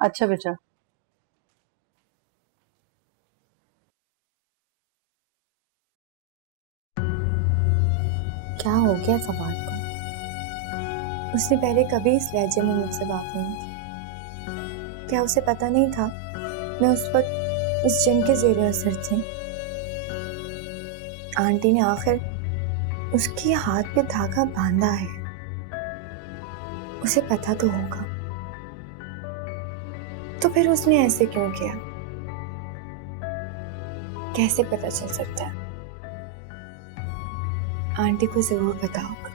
अच्छा बेटा। क्या हो गया फवाद को? उसने पहले कभी इस लहजे में मुझसे बात नहीं की। क्या उसे पता नहीं था मैं उस वक्त उस जिन के ज़ेरे असर थी? आंटी ने आखिर उसके हाथ पे धागा बांधा है, उसे पता तो होगा। तो फिर उसने ऐसे क्यों किया? कैसे पता चल सकता है? आंटी को जरूर पता होगा।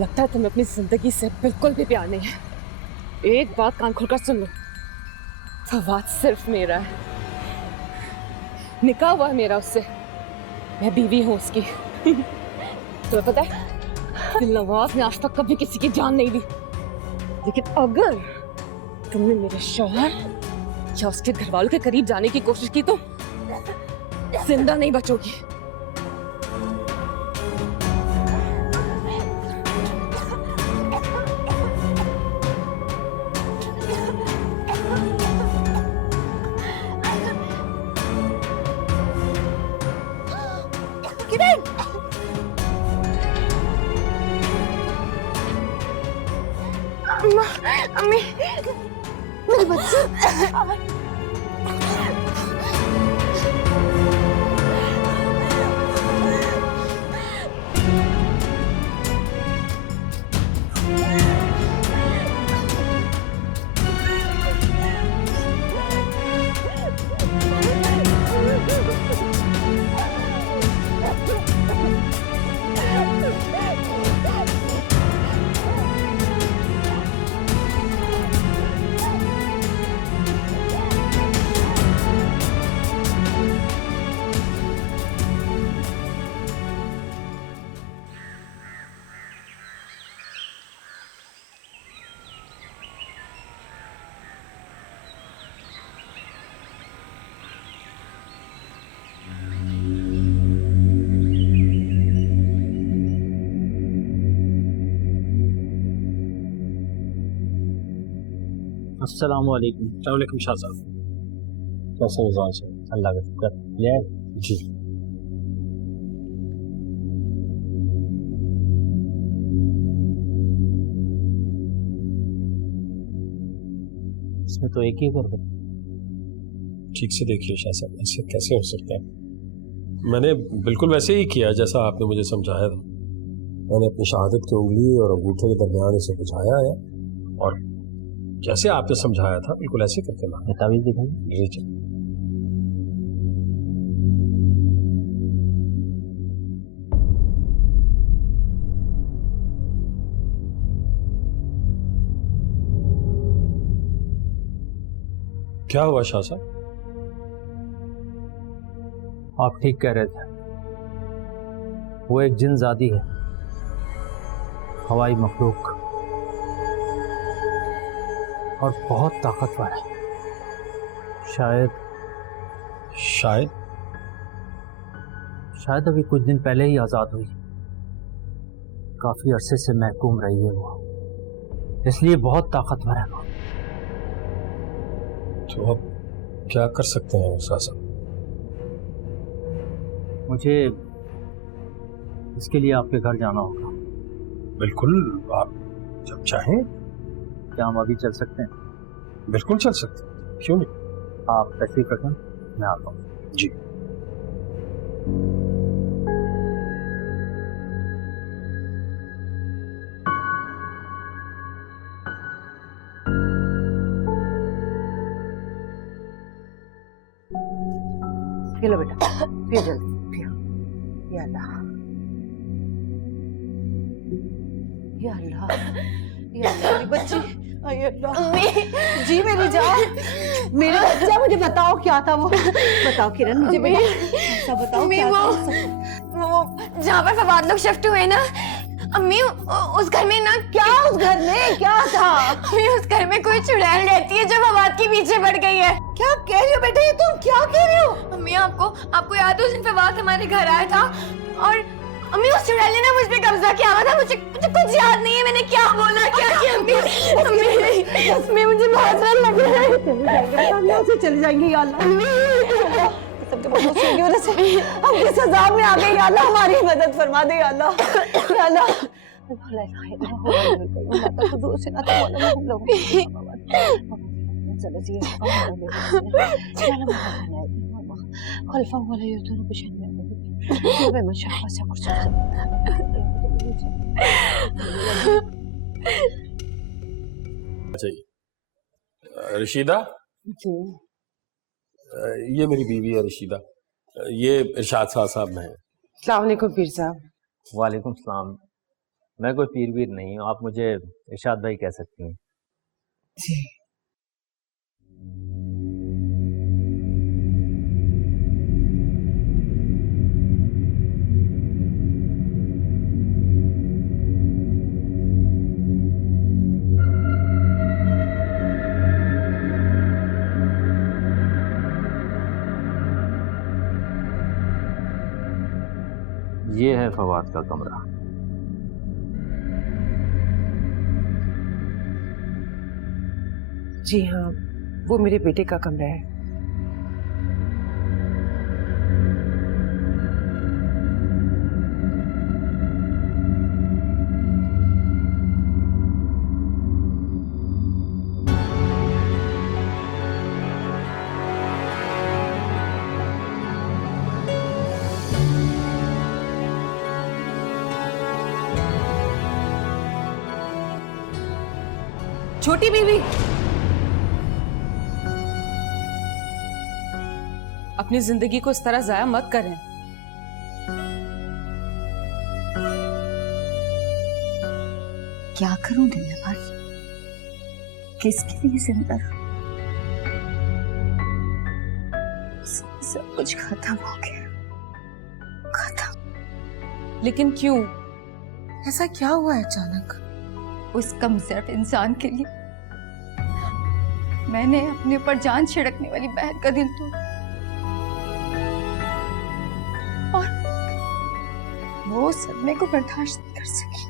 लगता है तुम्हें अपनी जिंदगी से बिल्कुल भी प्यार नहीं है। एक बात कान खोलकर सुन लो, फवाद सिर्फ मेरा है, निकाह हुआ है मेरा उससे, मैं बीवी हूँ उसकी। तुम्हें पता है दिलनवाज ने आज तक कभी किसी की जान नहीं ली, लेकिन अगर तुमने मेरे शौहर या उसके घरवालों के करीब जाने की कोशिश की तो जिंदा नहीं बचोगी। अम्मी, मेरे बच्चे। अस्सलामुअलैकुम शाह साहब, कैसे मिजाज है? अल्लाह का शुक्र है जी। इसमें तो एक ही कर दो। ठीक से देखिए शाह साहब, ऐसे कैसे हो सकता है? मैंने बिल्कुल वैसे ही किया जैसा आपने मुझे समझाया था। मैंने अपनी शहादत की उंगली और अंगूठे के दरमियान इसे बुझाया है और जैसे आपने समझाया था बिल्कुल ऐसे करके ला। तावीज़ दिखाइए जी। क्या हुआ शाह साहब? आप ठीक कह रहे थे, वो एक जिनजादी है, हवाई मखलूक, और बहुत ताकतवर है। शायद अभी कुछ दिन पहले ही आज़ाद हुई। काफ़ी अरसे से महकूम रही है वो, इसलिए बहुत ताकतवर है वो। तो अब क्या कर सकते हैं शाह साहब? मुझे इसके लिए आपके घर जाना होगा। बिल्कुल, आप जब चाहें। क्या हम अभी चल सकते हैं? बिल्कुल चल सकते हैं, क्यों नहीं? आप तशरीफ रखें, मैं आता हूँ। जी। पी लो बेटा, पियो जल्दी पियो। या अल्लाह, या अल्लाह, या अल्लाह, मेरी बच्ची। जी मेरी जान, मेरे बच्चा, मुझे बताओ क्या था वो? बताओ किरण, मुझे बेटा सब बताओ क्या था? वो जहाँ पर फवाद लोग शिफ्ट हुए ना, अम्मी उस घर में ना क्या उस घर में क्या था? अम्मी उस घर में कोई चुड़ैल रहती है जो फवाद के पीछे पड़ गई है। क्या कह रही हो बेटे, ये तुम क्या कह रही हो? अम्मी आपको याद है उस दिन फवाद हमारे घर आया था और अम्मी उस चुड़ैल ने ना मुझ पे कब्जा किया हुआ था। मुझे कुछ याद नहीं है मैंने क्या बोला क्या किया। अम्मी मुझे बहुत डर लग रहा है। चले जाएंगे या अल्लाह, सबके बदमाशी की वजह से हम किस अज़ाब में आ गए। या अल्लाह हमारी मदद फरमा दे या अल्लाह, या अल्लाह। रशीदा, ये मेरी बीवी है रशीदा, ये इरशाद साहब हैं। अस्सलाम वालेकुम पीर साहब। वालेकुम सलाम। मैं कोई पीर वीर नहीं हूँ, आप मुझे इरशाद भाई कह सकती हैं। जी ये है फवाद का कमरा। जी हाँ, वो मेरे बेटे का कमरा है। छोटी बीवी, अपनी जिंदगी को इस तरह जाया मत करें। क्या करूं दिलबर, किसके लिए जिंदा? सब कुछ खत्म हो गया, खत्म। लेकिन क्यों? ऐसा क्या हुआ है अचानक? उस कमजोर इंसान के लिए मैंने अपने ऊपर जान छिड़कने वाली बहन का दिल तोड़ा और वो सदमे को बर्दाश्त नहीं कर सकी।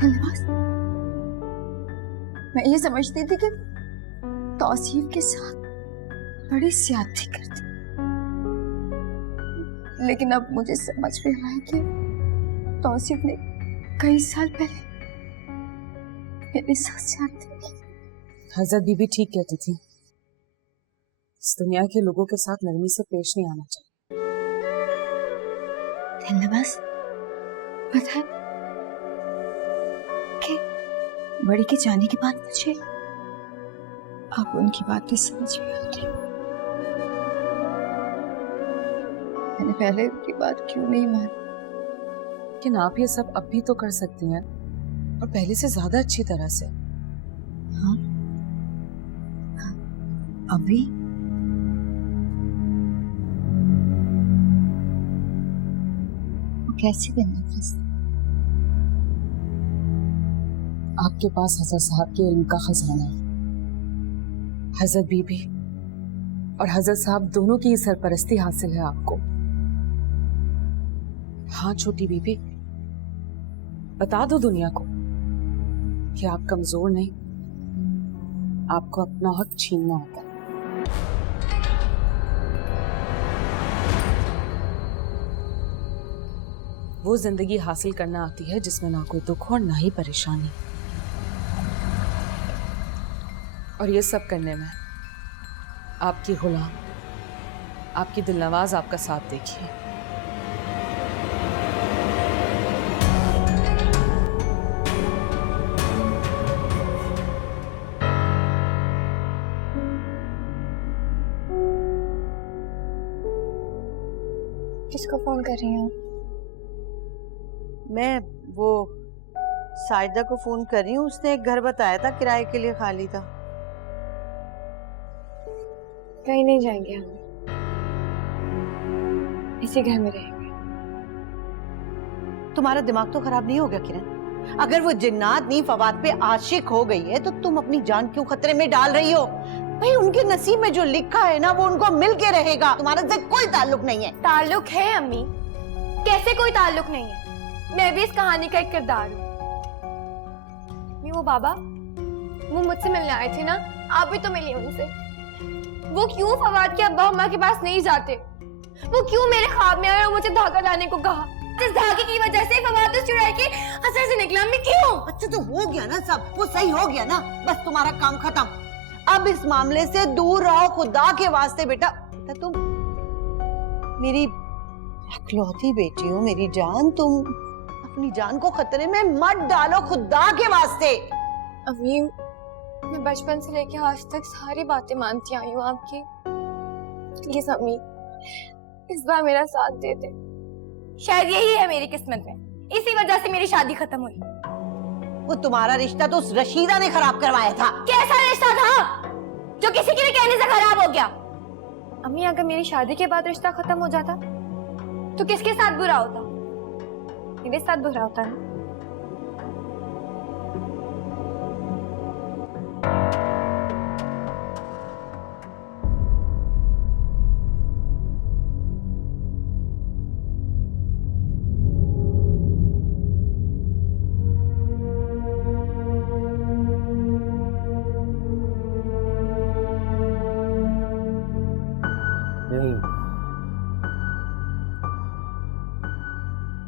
धन्यवाद। मैं ये समझती थी कि तौसीफ के साथ बड़ी ज्यादती करती, लेकिन अब मुझे समझ में आया कि तौसीफ ने कई साल पहले मेरे साथ ज्यादती की। हजरत बीबी ठीक कहती थी, इस दुनिया के लोगों के साथ नरमी से पेश नहीं आना चाहिए। धन्यवाद। पता है कि बड़ी के जाने के बाद मुझे अब उनकी बातें समझ में आती। मैंने पहले उनकी बात क्यों नहीं मानी? लेकिन आप ये सब अब भी तो कर सकती हैं, और पहले से ज्यादा अच्छी तरह से। हाँ, अभी वो कैसे देना फंस? आपके पास हजरत साहब के इल्म का खजाना है। हजरत बीबी और हजरत साहब दोनों की सरपरस्ती हासिल है आपको। हाँ छोटी बीबी, बता दो दुनिया को कि आप कमजोर नहीं, आपको अपना हक छीनना होता है। वो जिंदगी हासिल करना आती है जिसमें ना कोई दुख और ना ही परेशानी। और ये सब करने में आपकी गुलाम, आपकी दिलनवाज आपका साथ देखिए। किसको फोन कर रही हूँ? मैं वो साजिदा को फोन कर रही हूँ। उसने एक घर बताया था किराए के लिए, खाली था। कहीं नहीं जाएंगे हम, इसी घर में रहेंगे। तुम्हारा दिमाग तो खराब नहीं हो गया किरण? अगर वो जिन्नात नी फवाद पे आशिक हो गई है तो तुम अपनी जान क्यों खतरे में डाल रही हो? भाई उनके नसीब में जो लिखा है ना वो उनको मिल के रहेगा, तुम्हारे से कोई ताल्लुक नहीं है। ताल्लुक है अम्मी, कैसे कोई ताल्लुक नहीं है? मैं भी इस कहानी का एक किरदार हूँ। वो बाबा, वो मुझसे मिलने आए थे ना, आप भी तो मिली उनसे। वो क्यों फवाद के अब्बा अम्मा के पास नहीं जाते? वो क्यों मेरे ख्वाब में आए और मुझे धागा लाने को कहा? इस धागे की वजह से फवाद उस चुड़ैल के असर से निकला। मैं क्यों? अच्छा तो हो गया ना सब, वो सही हो गया ना, बस तुम्हारा काम खत्म। अब इस मामले से दूर रहो खुदा के वास्ते बेटा। बेटा तुम मेरी इकलौती बेटी हो, मेरी जान, तुम अपनी जान को खतरे में मत डालो खुदा के वास्ते। अम्मी, मैं बचपन से लेके आज तक सारी बातें मानती आई हूँ आपकी। प्लीज अम्मी, इस बार मेरा साथ दे दे। शायद यही है मेरी किस्मत में, इसी वजह से मेरी शादी खत्म हुई। वो तुम्हारा रिश्ता तो उस रशीदा ने खराब करवाया था। कैसा रिश्ता था जो किसी के भी कहने से खराब हो गया? अम्मी, अगर मेरी शादी के बाद रिश्ता खत्म हो जाता तो किसके साथ बुरा होता? मेरे साथ बुरा होता है।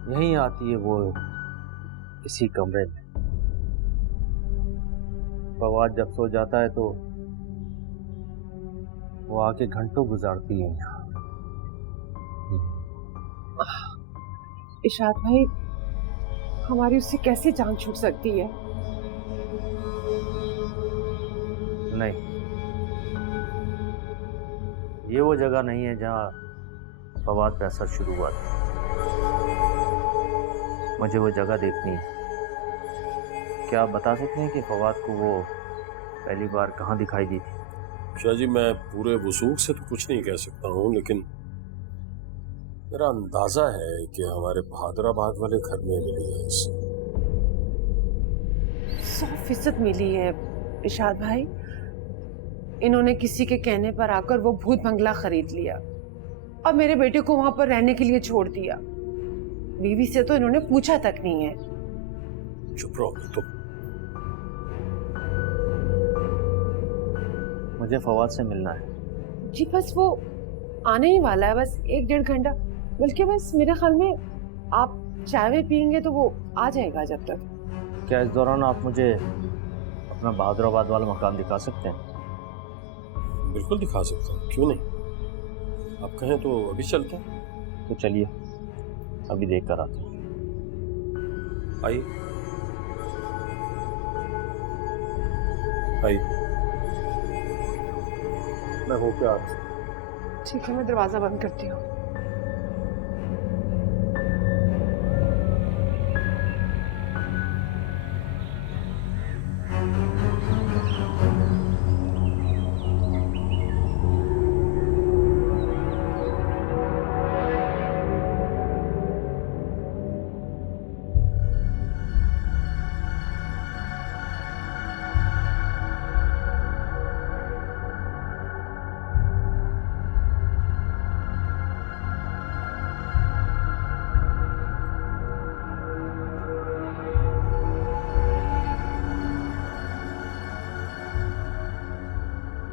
यहीं आती है वो, इसी कमरे में। फवाद जब सो जाता है तो वो आके घंटों गुजारती है यहाँ। इशाद भाई, हमारी उससे कैसे जान छूट सकती है? नहीं, ये वो जगह नहीं है जहाँ फवाद का असर शुरू हुआ था। मुझे वो जगह देखनी है। क्या आप बता सकते हैं कि फवाद को वो पहली बार कहाँ दिखाई दी थी? शाह जी, मैं पूरे वसूख से तो कुछ नहीं कह सकता हूँ, लेकिन मेरा अंदाजा है कि हमारे बहादुराबाद वाले घर में मिली है इसे। 100% मिली है इशाद भाई। इन्होंने किसी के कहने पर आकर वो भूत बंगला खरीद लिया और मेरे बेटे को वहां पर रहने के लिए छोड़ दिया। बीवी से तो इन्होंने पूछा तक नहीं है। चुप रहो तुम। मुझे फवाद से मिलना है। जी बस वो आने ही वाला है, बस 1-1.5 घंटा, बल्कि बस मेरे ख्याल में आप चाय पियेंगे तो वो आ जाएगा जब तक। क्या इस दौरान आप मुझे अपना बहादुराबाद वाला मकान दिखा सकते हैं? बिल्कुल दिखा सकता हूँ, क्यों नहीं। आप कहें तो अभी चलते हैं। तो चलिए, अभी देख कर आते हैं। आइए आइए, मैं होके आता हूँ। ठीक है, मैं दरवाजा बंद करती हूँ।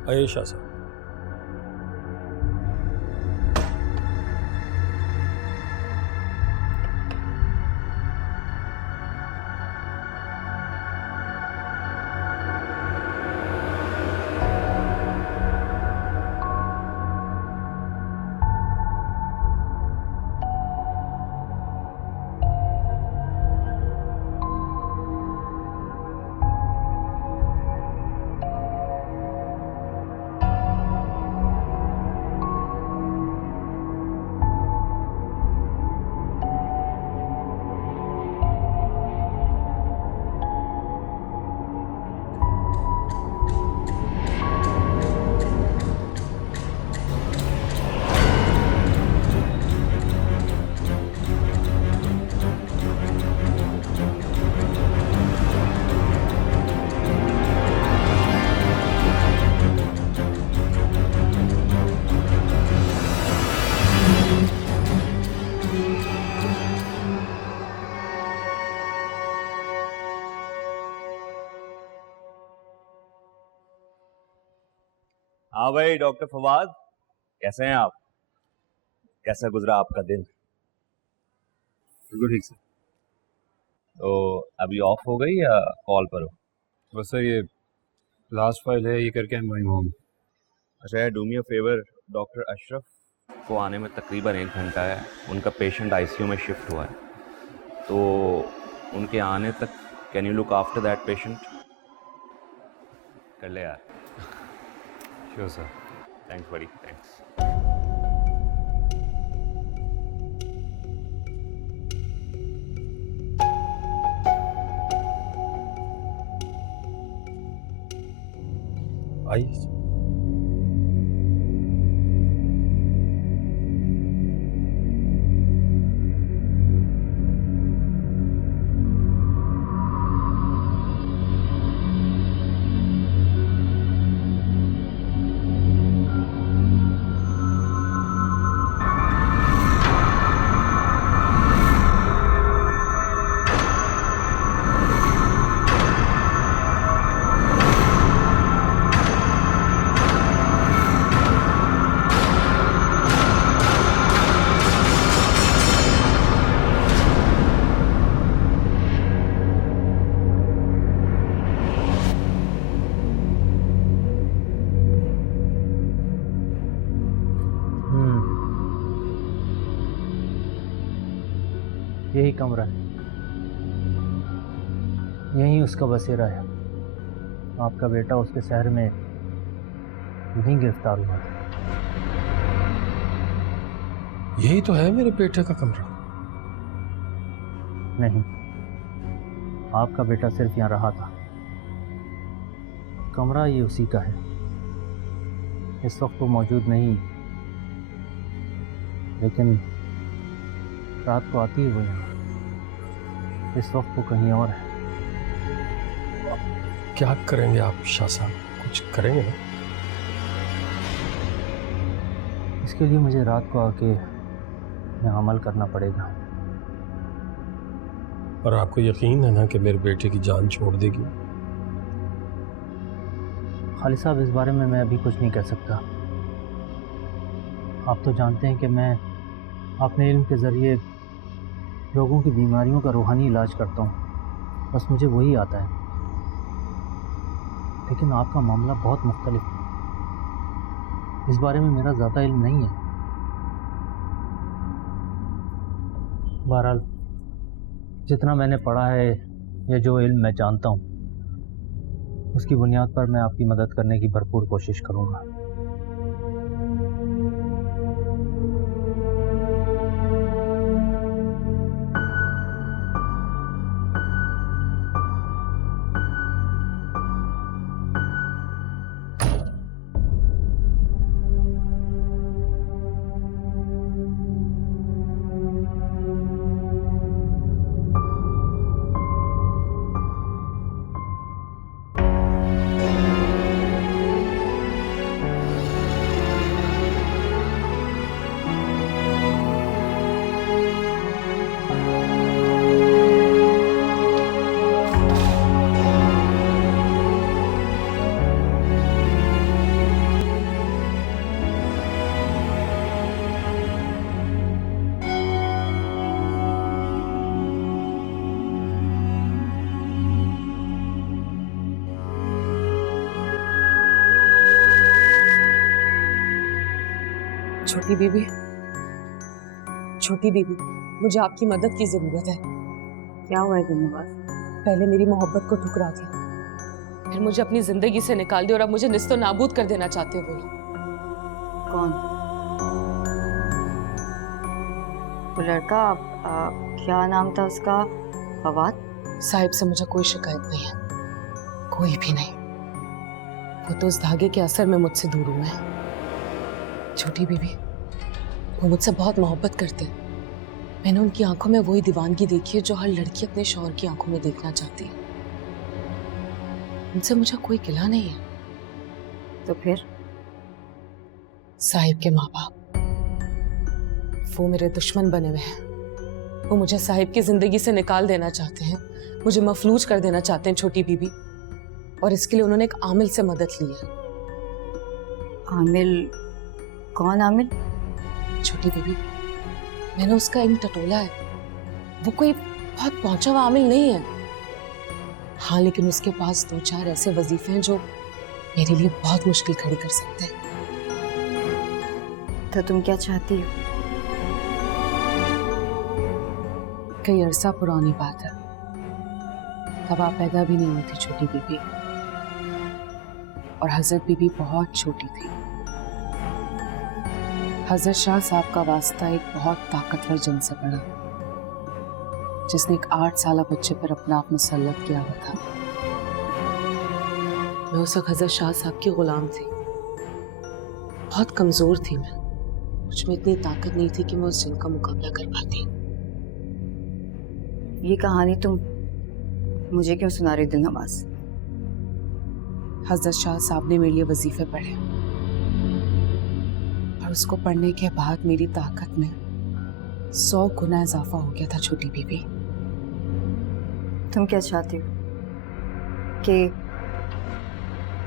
आइए शाह साहब। हाँ भाई डॉक्टर फवाद, कैसे हैं आप? कैसा गुजरा आपका दिन? बिल्कुल ठीक सर। तो अभी ऑफ हो गई या कॉल पर हो? बस सर ये लास्ट फाइल है, ये करके I'm going home। अच्छा, do me a favour, doctor Ashraf को आने में तकरीबन 1 घंटा है। उनका पेशेंट आईसीयू में शिफ्ट हुआ है, तो उनके आने तक can you look after that patient? कर ले यार। Sure sir. थैंक्स बड़ी, थैंक्स। आई यही कमरा है, यही उसका बसेरा है। आपका बेटा उसके शहर में यहीं गिरफ्तार हुआ है। यही तो है मेरे बेटे का कमरा। नहीं, आपका बेटा सिर्फ यहाँ रहा था। कमरा ये उसी का है। इस वक्त वो मौजूद नहीं, लेकिन रात को आती है वो यहाँ। इस वक्त वो कहीं और है। क्या करेंगे आप शाह साहब, कुछ करेंगे ना? इसके लिए मुझे रात को आके यहाँ अमल करना पड़ेगा। और आपको यकीन है ना कि मेरे बेटे की जान छोड़ देगी? खालिद साहब, इस बारे में मैं अभी कुछ नहीं कह सकता। आप तो जानते हैं कि मैं अपने इल्म के ज़रिए लोगों की बीमारियों का रूहानी इलाज करता हूँ, बस मुझे वही आता है। लेकिन आपका मामला बहुत मुख्तलिफ है, इस बारे में मेरा ज़्यादा इल्म नहीं है। बहरहाल, जितना मैंने पढ़ा है या जो इल्म मैं जानता हूँ, उसकी बुनियाद पर मैं आपकी मदद करने की भरपूर कोशिश करूँगा। छोटी बीबी, छोटी बीबी, मुझे आपकी मदद की जरूरत है। क्या हुआ है धन्यवाद? पहले मेरी मोहब्बत को ठुकरा दिया, फिर मुझे अपनी जिंदगी से निकाल दिया और अब मुझे निस्तो नाबूद कर देना चाहते हो। बोलो कौन? वो लड़का, क्या नाम था उसका? फवाद? साहिब से मुझे कोई शिकायत नहीं है, कोई भी नहीं। वो तो उस धागे के असर में मुझसे दूर हुए हैं। छोटी बीबी, वो मुझसे बहुत मोहब्बत करते हैं। मैंने उनकी आंखों में वही दीवानगी देखी है जो हर लड़की अपने शौहर की आंखों में देखना चाहती है। उनसे मुझे कोई गिला नहीं है। तो फिर? साहिब के माँ बाप, वो मेरे दुश्मन बने हुए हैं। वो मुझे साहिब की जिंदगी से निकाल देना चाहते हैं, मुझे मफलूज कर देना चाहते हैं छोटी बीबी। और इसके लिए उन्होंने एक आमिल से मदद ली है। आमिल? कौन आमिल? छोटी बेबी, मैंने उसका इंक टटोला है। वो कोई बहुत पहुंचा हुआ आमिल नहीं है। हाँ, लेकिन उसके पास 2-4 ऐसे वजीफे हैं जो मेरे लिए बहुत मुश्किल खड़ी कर सकते हैं। तो तुम क्या चाहती हो? कई अरसा पुरानी बात है, तब आप पैदा भी नहीं हुई थी छोटी बीबी, और हजरत बीबी बहुत छोटी थी। हजरत शाह साहब का वास्ता एक बहुत ताकतवर जिन से पड़ा, जिसने एक 8 साला बच्चे पर अपना आप मुसल्लत किया हुआ था। मैं उस वक्त हजरत शाह साहब की गुलाम थी। बहुत कमजोर थी मैं, मुझ में इतनी ताकत नहीं थी कि मैं उस जिन का मुकाबला कर पाती। ये कहानी तुम मुझे क्यों सुना रही दिलनवाज? हजरत शाह साहब ने मेरे लिए वजीफे पढ़े, और उसको पढ़ने के बाद मेरी ताकत में 100 गुना इजाफा हो गया था छोटी बीबी। तुम क्या चाहती हो कि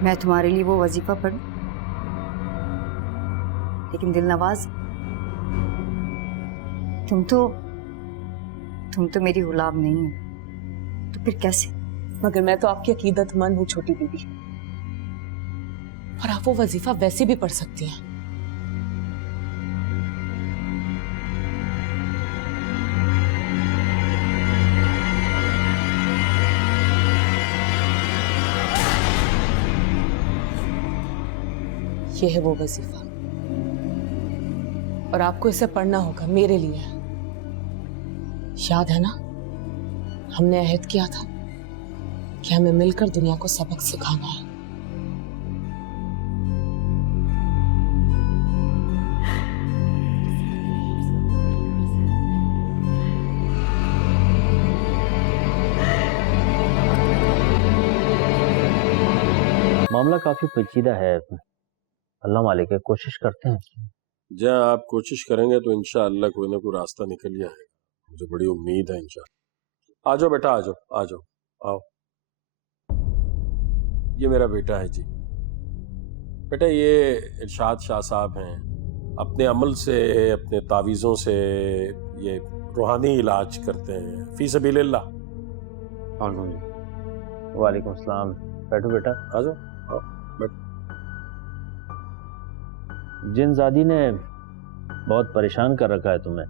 मैं तुम्हारे लिए वो वजीफा पढ़ूं? लेकिन दिलनवाज, तुम तो मेरी गुलाम नहीं हो, तो फिर कैसे? मगर मैं तो आपकी अकीदतमंद हूँ छोटी बीबी, और आप वो वजीफा वैसे भी पढ़ सकती हैं। ये है वो वजीफा, और आपको इसे पढ़ना होगा मेरे लिए। याद है ना, हमने अहद किया था कि हमें मिलकर दुनिया को सबक सिखाना है। मामला काफी पेचीदा है, अल्लाह मालिक है, कोशिश करते हैं। जब आप कोशिश करेंगे तो इंशाअल्लाह कोई ना कोई रास्ता निकल ही आएगा। मुझे बड़ी उम्मीद है इंशाअल्लाह। आ जाओ बेटा, आ जाओ, आ जाओ, आओ। ये मेरा बेटा है जी। बेटा, ये इरशाद शाह साहब हैं। अपने अमल से, अपने तावीज़ों से ये रूहानी इलाज करते हैं फी सबीलिल्लाह। वालेकुम सलाम। बैठो बेटा। आ जाओ, आओ, बैठो। जिनजादी ने बहुत परेशान कर रखा है तुम्हें।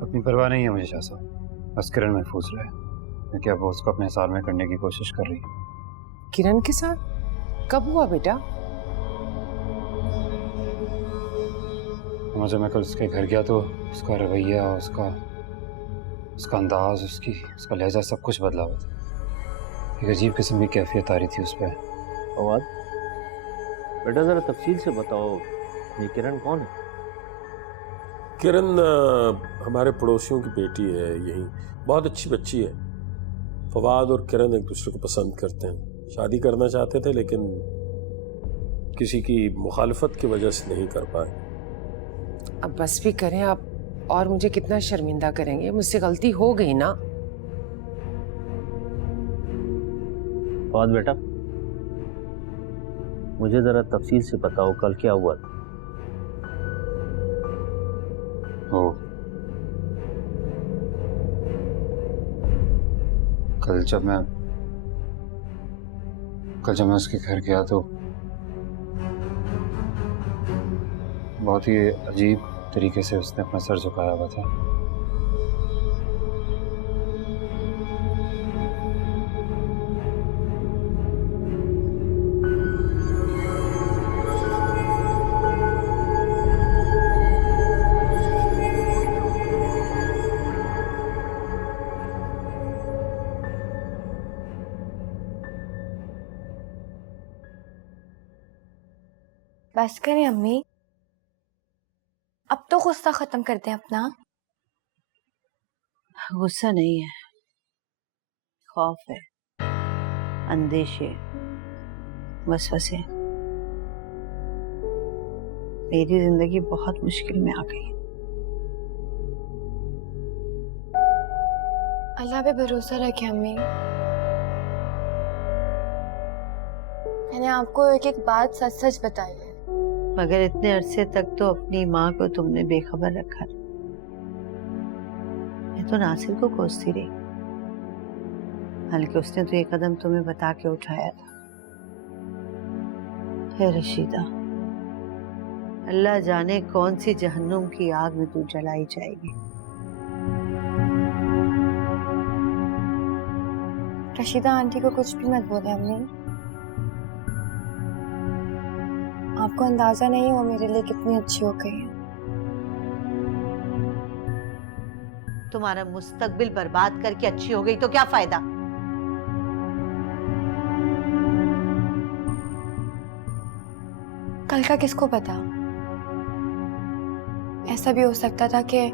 अपनी परवाह नहीं है मुझे शाह साहब, बस किरण महफूज रहे। मैं क्या वो उसको अपने हिसाब में करने की कोशिश कर रही हूँ। किरण के साथ कब हुआ बेटा? जब मैं कल उसके घर गया तो उसका रवैया, उसका अंदाज, उसका लहजा, सब कुछ बदला हुआ था। एक अजीब किस्म की कैफियत आ रही थी उस पर। फवाद बेटा, जरा तफसील से बताओ, ये किरण कौन है? किरण हमारे पड़ोसियों की बेटी है, यही बहुत अच्छी बच्ची है। फवाद और किरण एक दूसरे को पसंद करते हैं, शादी करना चाहते थे लेकिन किसी की मुखालफत की वजह से नहीं कर पाए। अब बस भी करें आप, और मुझे कितना शर्मिंदा करेंगे? मुझसे गलती हो गई ना। फवाद बेटा, मुझे जरा तफसील से बताओ, कल क्या हुआ था? कल जब मैं उसके घर गया तो बहुत ही अजीब तरीके से उसने अपना सर झुकाया हुआ था। बस करें अम्मी, अब तो गुस्सा खत्म करते हैं अपना। गुस्सा नहीं है, खौफ है, अंदेशे, वसवसे। मेरी जिंदगी बहुत मुश्किल में आ गई। अल्लाह पे भरोसा रखें अम्मी, मैंने आपको एक एक बात सच सच बताई है। मगर इतने अरसे तक तो अपनी माँ को तुमने बेखबर रखा। मैं तो नासिर को कोसती रही, हालांकि उसने तो ये कदम तुम्हें बता के उठाया था। हे रशीदा, अल्लाह जाने कौन सी जहन्नुम की आग में तू जलाई जाएगी। रशीदा आंटी को कुछ भी मत बोले अम्मी। आपको अंदाजा नहीं वो मेरे लिए कितनी अच्छी हो गई है। तुम्हारा मुस्तकबिल बर्बाद करके अच्छी हो गई तो क्या फायदा? कल का किसको पता, ऐसा भी हो सकता था कि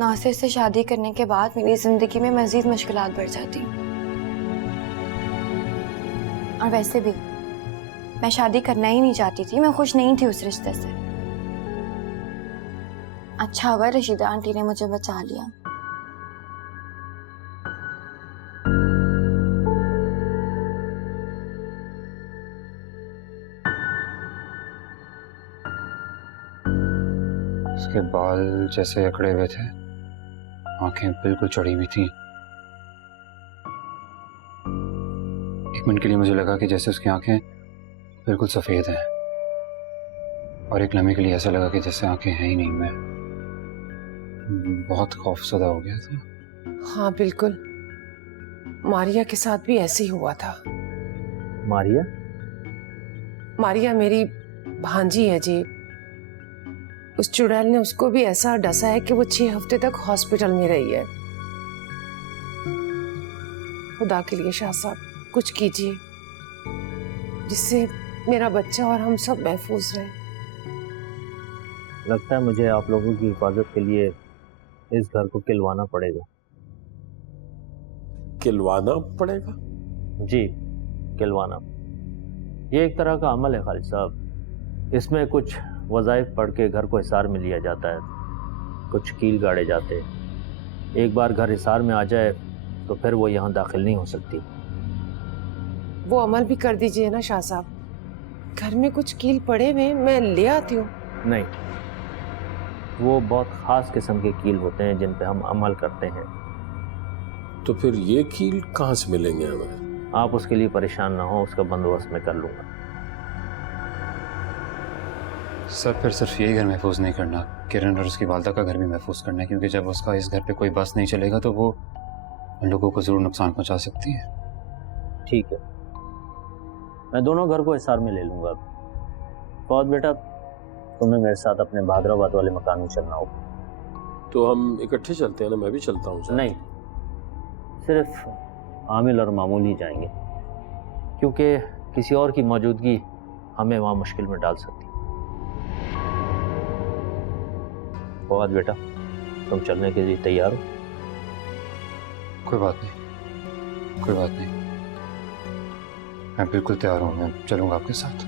नासिर से शादी करने के बाद मेरी जिंदगी में मजीद मुश्किलात बढ़ जाती। और वैसे भी मैं शादी करना ही नहीं चाहती थी, मैं खुश नहीं थी उस रिश्ते से। अच्छा हुआ रशीदा आंटी ने मुझे बचा लिया। उसके बाल जैसे अकड़े हुए थे, आंखें बिल्कुल चढ़ी हुई थी। एक मिनट के लिए मुझे लगा कि जैसे उसकी आंखें बिल्कुल सफेद हैं, और एक लम्हे के लिए ऐसा लगा कि जैसे आंखें हैं ही नहीं। मैं बहुत खौफजदा हो गया था। हाँ बिल्कुल, मारिया के साथ भी ऐसे ही हुआ था। मारिया? मारिया मेरी भांजी है जी। उस चुड़ैल ने उसको भी ऐसा डसा है कि वो 6 हफ्ते तक हॉस्पिटल में रही है। खुदा के लिए शाह साहब कुछ कीजिए, जिससे मेरा बच्चा और हम सब महफूज रहें। लगता है मुझे आप लोगों की हिफाजत के लिए इस घर को किलवाना पड़ेगा। किलवाना पड़ेगा? जी, किलवाना। ये एक तरह का अमल है खालिद साहब। इसमें कुछ वज़ाइफ पढ़ के घर को हिसार में लिया जाता है, कुछ कील गाड़े जाते हैं। एक बार घर हिसार में आ जाए तो फिर वो यहाँ दाखिल नहीं हो सकती। वो अमल भी कर दीजिए ना शाह साहब। घर में कुछ कील पड़े हुए, मैं ले आती हूँ। नहीं, वो बहुत ख़ास किस्म के कील होते हैं जिन पे हम अमल करते हैं। तो फिर ये कील कहाँ से मिलेंगे हमें? आप उसके लिए परेशान ना हो, उसका बंदोबस्त मैं कर लूँगा। सर फिर सिर्फ यही घर महफूज नहीं करना, किरण और उसकी वालदा का घर भी महफूज करना है, क्योंकि जब उसका इस घर पे कोई बस नहीं चलेगा तो वो उन लोगों को जरूर नुकसान पहुंचा सकती है। ठीक है, मैं दोनों घर को हिसार में ले लूँगा। फौद बेटा, तुम्हें मेरे साथ अपने भादराबाद वाले मकान में चलना होगा। तो हम इकट्ठे चलते हैं ना, मैं भी चलता हूँ। नहीं, सिर्फ आमिल और मामूल ही जाएंगे, क्योंकि किसी और की मौजूदगी हमें वहाँ मुश्किल में डाल सकती। फौद बेटा, तुम चलने के लिए तैयार हो? कोई बात नहीं, कोई बात नहीं, मैं बिल्कुल तैयार हूँ। मैं चलूँगा आपके साथ।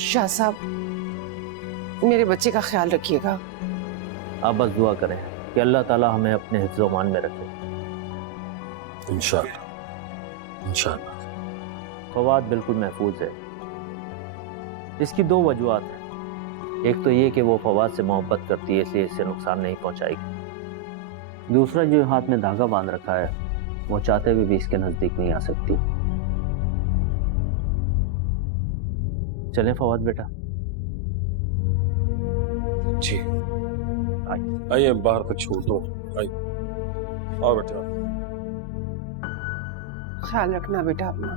शाह साहब, मेरे बच्चे का ख्याल रखिएगा। आप बस दुआ करें कि अल्लाह ताला हमें अपने हिफ्ज़-ओ-मान में रखे। इंशाअल्लाह, इंशाअल्लाह। फवाद बिल्कुल महफूज है। इसकी 2 वजूहात हैं। एक तो ये कि वो फवाद से मोहब्बत करती है, इसलिए इससे नुकसान नहीं पहुंचाएगी। दूसरा, जो हाथ में धागा बांध रखा है, वो चाहते हुए भी इसके नजदीक नहीं आ सकती। चलें फवाद बेटा? जी आइए, बाहर तक छोड़ दो। आइए, आओ बेटा। ख्याल रखना बेटा अपना।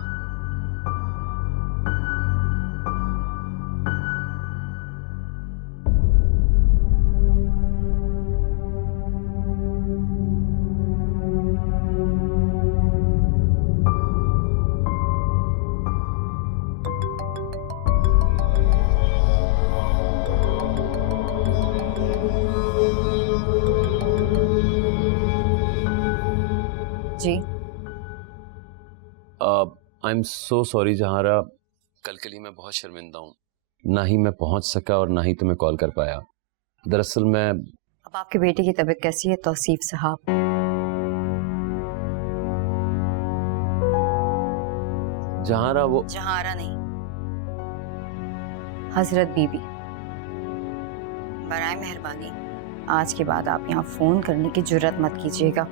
जी आई एम सो सॉरी जहारा, कल के लिए मैं बहुत शर्मिंदा हूँ। ना ही मैं पहुँच सका और ना ही तुम्हें कॉल कर पाया। दरअसल मैं... अब आपके बेटे की तबीयत कैसी है तौसीफ साहब? जहारा वो... जहारा नहीं, हजरत बीबी, बराए मेहरबानी आज के बाद आप यहाँ फोन करने की जुर्रत मत कीजिएगा।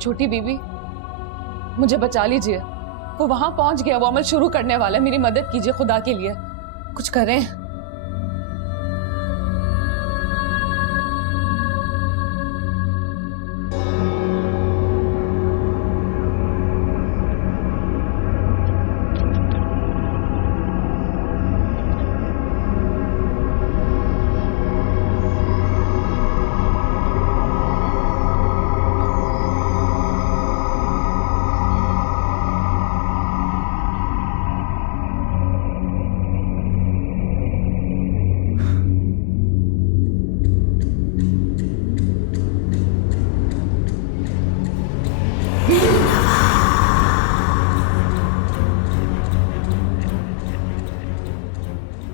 छोटी बीबी मुझे बचा लीजिए। वो वहां पहुंच गया, वो अमल शुरू करने वाला है। मेरी मदद कीजिए, खुदा के लिए कुछ करें।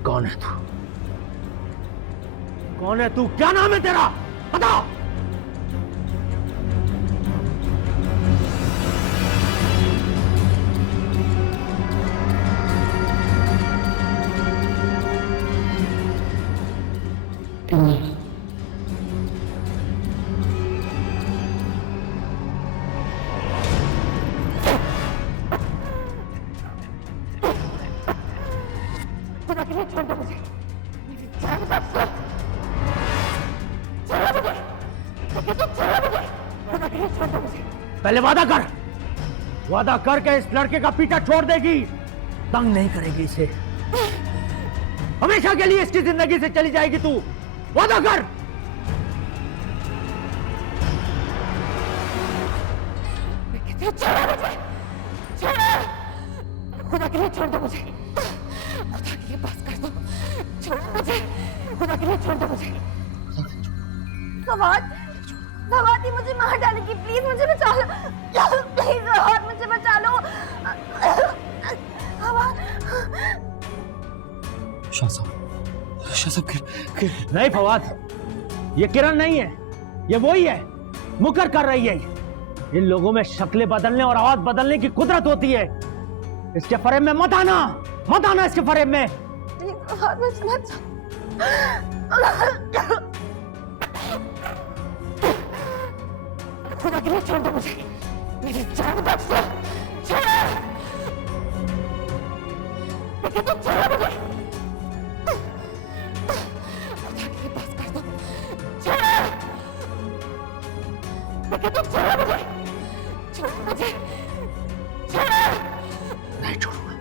कौन है तू? कौन है तू? क्या नाम है तेरा? बता। पहले वादा कर के इस लड़के का पीछा छोड़ देगी, तंग नहीं करेगी इसे, हमेशा के लिए इसकी जिंदगी से चली जाएगी तू। वादा कर। खुदा के लिए छोड़ दो मुझे, खुदा के लिए बस कर दो, छोड़ मुझे, खुदा के लिए छोड़ दो मुझे। फवाद ही मुझे मार डालेगी, प्लीज मुझे बचा लो, प्लीज फवाद मुझे बचा लो। शाह साहब नहीं फवाद, ये किरण नहीं है, ये वही है, मुकर कर रही है। इन लोगों में शक्लें बदलने और आवाज बदलने की कुदरत होती है। इसके फरेब में मत आना इसके फरेब में। खुदा के लिए छोड़ दो मुझे, मेरी जान बच लो, छोड़ो, लेकिन तुम छोड़ो मुझे, खुदा के लिए बस कर दो, छोड़ो, लेकिन तुम छोड़ो मुझे, छोड़ो। नहीं छोड़ूंगा,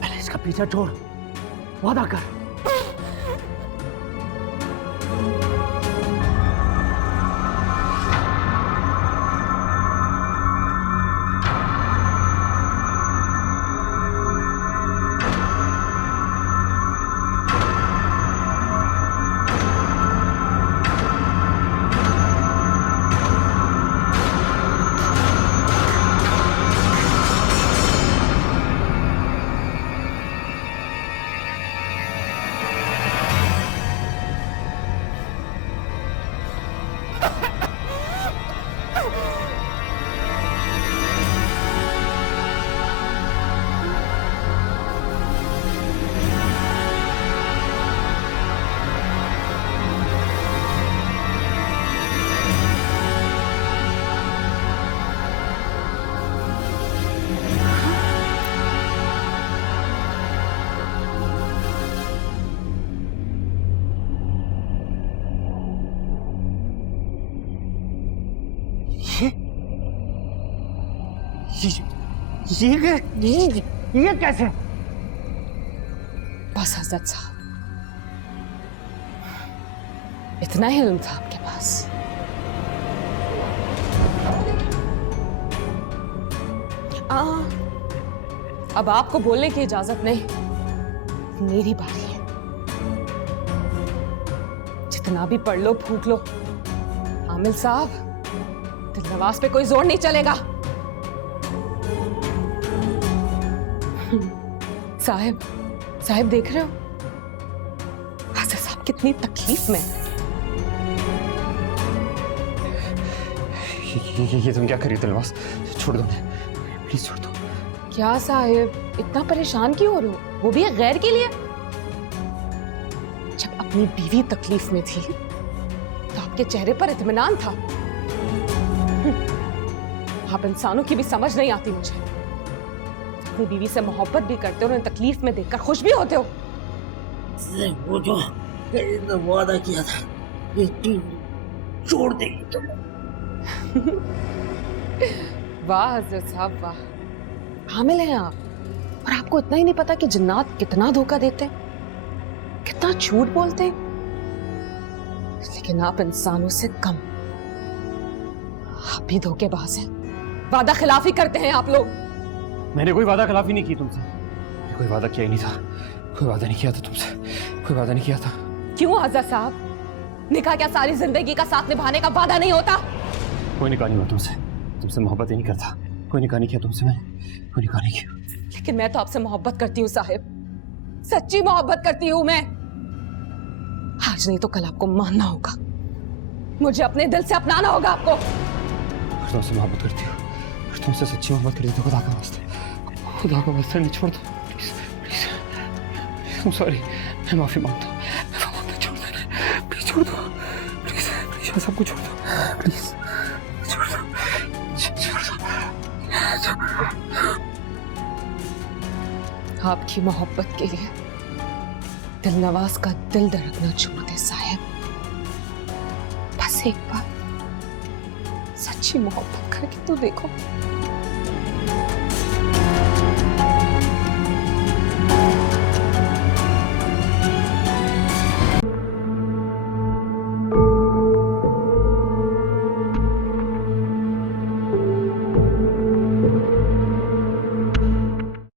पहले इसका पीछा छोड़, वादा कर। ये कैसे? बस हजरत साहब, इतना ही इल्म था आपके पास। अब आपको बोलने की इजाजत नहीं, मेरी बारी है। जितना भी पढ़ लो फूट लो, आमिल साहब, दिलनवाज पे कोई जोर नहीं चलेगा। साहब, साहब देख रहे हो हासिल साहब कितनी तकलीफ में। ये तुम क्या करी दिलवास? छोड़ दो, प्लीज छोड़ दो। क्या साहब, इतना परेशान क्यों हो रहे हो? वो भी एक गैर के लिए। जब अपनी बीवी तकलीफ में थी तो आपके चेहरे पर इत्मीनान था। आप इंसानों की भी समझ नहीं आती मुझे। अपनी बीवी से मोहब्बत भी करते हो, उन्हें तकलीफ में देखकर खुश भी होते हो। वो जो वादा किया था ये छोड़ देगी तुम। वाह हजरत साहब वाह, हामिल हैं आप और आपको इतना ही नहीं पता कि जिन्नात कितना धोखा देते हैं, कितना झूठ बोलते हैं। लेकिन आप इंसानों से कम, आप भी धोखेबाज हैं, वादा खिलाफी करते हैं आप लोग। मैंने कोई वादा खिलाफी नहीं की तुमसे, कोई वादा किया ही नहीं था, कोई वादा नहीं किया था तुमसे, कोई वादा नहीं किया था। क्यों हजरत साहब, निकाह क्या सारी जिंदगी का साथ निभाने का वादा नहीं होता? कोई निकाह नहीं हुआ तुमसे, तुमसे मोहब्बत ही नहीं करता, कोई निकाह नहीं किया तुमसे मैंने, कोई निकाह नहीं किया। लेकिन मैं तो आपसे मोहब्बत करती हूँ साहिब, सच्ची मोहब्बत करती हूँ मैं। आज नहीं तो कल आपको मानना होगा, मुझे अपने दिल से अपनाना होगा आपको। अगर तुमसे मोहब्बत करती हो, अगर तुमसे सच्ची मोहब्बत करती हो तो खुदा का वास्ते, खुदा का वास्ते नहीं छोड़ दो प्लीज, प्लीज, प्लीज। सॉरी, मैं माफी मांगता हूँ, छोड़ दो प्लीज, छोड़ दो प्लीज, प्लीज सबको छोड़ दो प्लीज, छोड़ दो, छोड़ दो। आपकी मोहब्बत के लिए दिलनवाज का दिल धड़कना छोड़ दे साहिब। बस एक बार सच्ची मोहब्बत करके तो देखो।